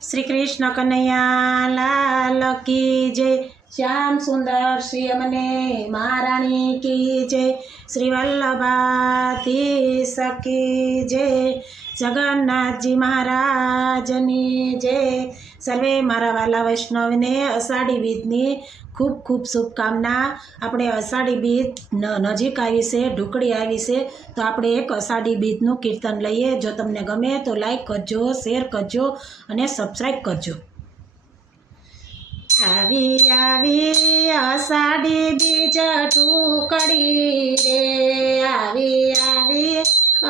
श्री कृष्ण कन्हैया लाल की जय। श्याम सुंदर श्री अमने महारानी की जय। श्री वल्लभाधीश की जय। जगन्नाथ जी महाराज ने जय। सर्वे मारा वाला वैष्णवने अषाढ़ी बीजनी खूब खूब शुभकामना। આપણે અષાઢી બીજ નજીક આવી છે, ઢુકડી આવી છે, તો આપણે એક અષાઢી બીજનું કીર્તન લઈએ. જો તમને ગમે તો લાઈક કરજો, શેર કરજો અને સબસ્ક્રાઈબ કરજો. આવી આવી અષાઢી બીજ ઢુકડી રે, આવી આવી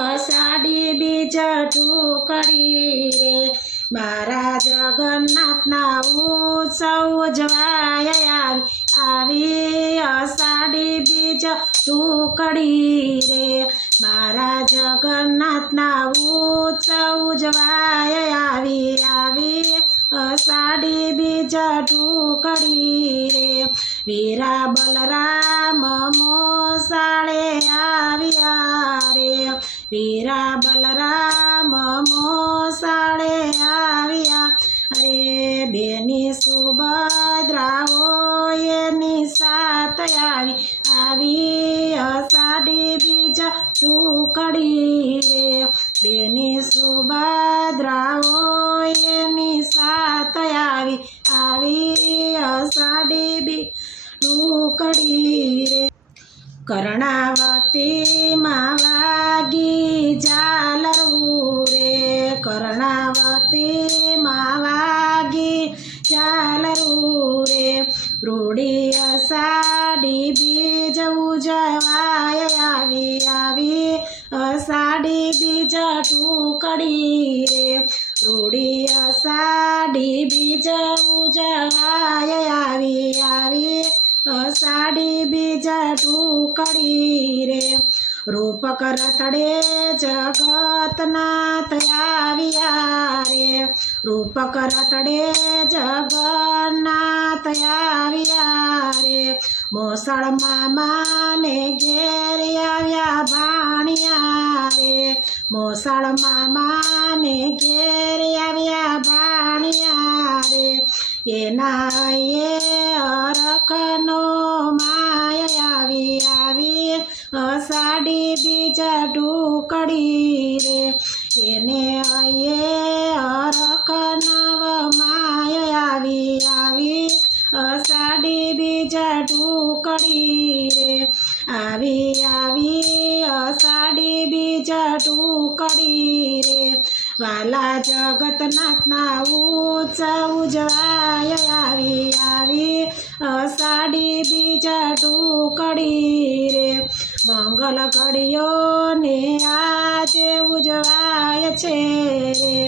અષાઢી બીજ ઢુકડી રે, મારા જગન્નાથના ઉત્સવ ઉજવાય આવી અષાઢી બીજ ઢુકડી રે, મારા જગન્નાથના ઉત્સવ ઉજવાય આવી અષાઢી બીજ ઢુકડી રે, વીરા બલરામ મોસાળે આવ્યા રે, વીરા બલરામ મોસાળે આવ્યા રે, બેની સુભદ્રાઓ એની સાથ આવી અષાઢી બીજ ઢુકડી રે, બેની સુભદ્રાઓ એની સાથ આવી અષાઢી બીજ ઢુકડી રે, કર્ણાવતીમાં વાગી ઝાલરું રે, કર્ણાવતીમાં વાગી ઝાલરું રે, રૂડી અષાઢી બીજ ઉજવાય આવી અષાઢી બીજ ઢુકડી રે, રૂડી અષાઢી બીજ ઉજવાય આવી અષાઢી બીજ ઢુકડી રે, રૂપક રથડે જગતનાથ આવ્યા રે, રૂપક રથડે જગન્નાથ આવ્યા રે, મોસળ મામાને ઘેર આવ્યા ભાણિયા રે, મોસળ મામાને ઘેર આવ્યા ભાણિયા રે, એના એ અરખનો માય આવી અષાઢી બીજ ઢુકડી રે, એને એ અરખ નવ માય આવી અષાઢી બીજ ઢુકડી રે, આવી અષાઢી બીજ ઢુકડી રે, વાલા જગતનાથના ઉત્સવ ઉજવાય આવી અષાઢી બીજ ઢુકડી રે, મંગલ ઘડીઓને આજે ઉજવાય છે રે,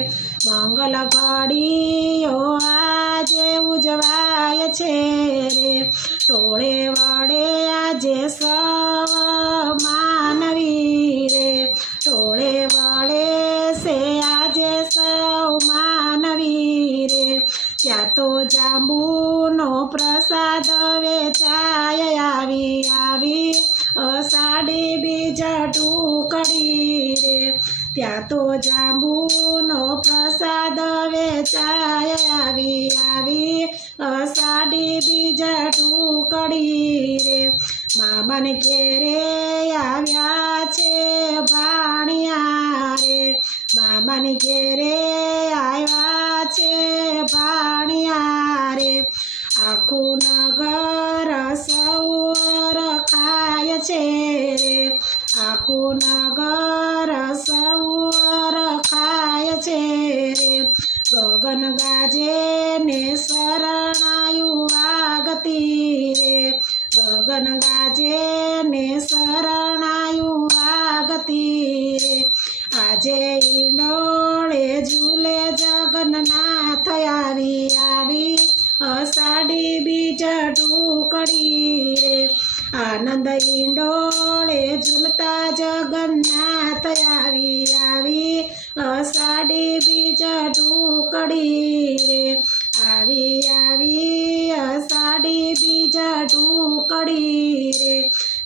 મંગલ ઘડીઓ આજે ઉજવાય છે રે, ટોળે વડે આજે સવ માનવી રે, ટોળે વડે છે આજે સૌ માનવી રે, ત્યાં તો જાંબુનો પ્રસાદ વેચાય આવી અષાઢી બીજ ઢુકડી રે, ત્યાં તો જાંબુનો પ્રસાદ વેચાય આવી અષાઢી બીજ ઢુકડી રે, મામાને ઘેરે આવ્યા છે ભાણિયા રે, મામાને ઘેરે આવ્યા છે ભાણિયા રે, આખું નગર સૌર ખાય છે રે, આખું નગર સૌર ખાય છે રે, ગગન ગાજે ને શરણાયું વાગતી રે, ગગન ગાજે ને શરણાયું વાગતી રે, આજે ઈંડોળે ઝૂલે જગન્નાથ આવી અષાઢી બીજ ઢુકડી રે, આનંદ ઈંડોળે ઝૂલતા જગન્નાથ આવી અષાઢી બીજ ઢુકડી રે, આવી અષાઢી બીજ ઢુકડી રે,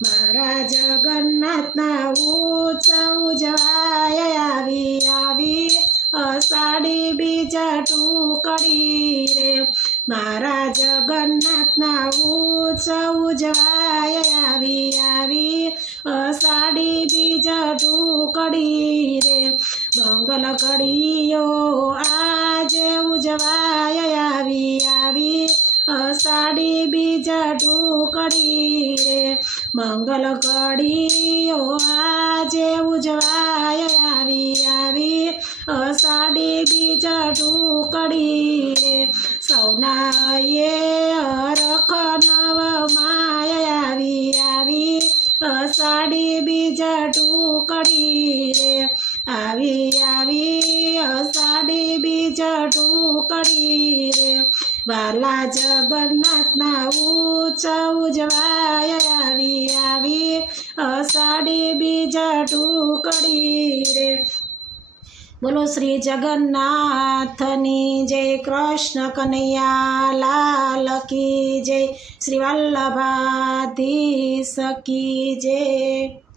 મારા જગન્નાથના ઉત્સવ ઉજવાય આવી અષાઢી બીજ ટુકડી રે મારા જગન્નાથના ઉત્સવ ઉજવાય આવી અષાઢી બીજ ટુકડી રે મંગલ ઘડીઓ આજે ઉજવાય આવી અષાઢી બીજ ટુકડી રે મંગલ ઘડીઓ આજે ઉજવાય આવી અષાઢી બીજ ટુકડી રે સૌના એ હરખ નવ માય આવી અષાઢી બીજ ટુકડી રે આવી અષાઢી બીજ ટુકડી રે વાલા જગન્નાથના ઉત્સવ ઉજવાય આવી અષાઢી બીજ ટુકડી રે બોલો શ્રી જગન્નાથની જય કૃષ્ણ કનૈયા લાલ કી જય શ્રી વલ્લભાધીશ કી જય।